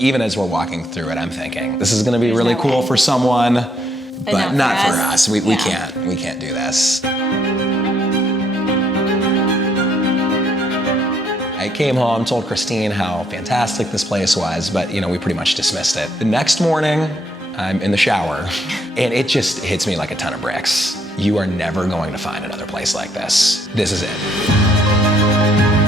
Even as we're walking through it, I'm thinking, this is gonna be really cool for someone, but not for us. We can't do this. I came home, told Christine how fantastic this place was, but we pretty much dismissed it. The next morning, I'm in the shower, and it just hits me like a ton of bricks. You are never going to find another place like this. This is it.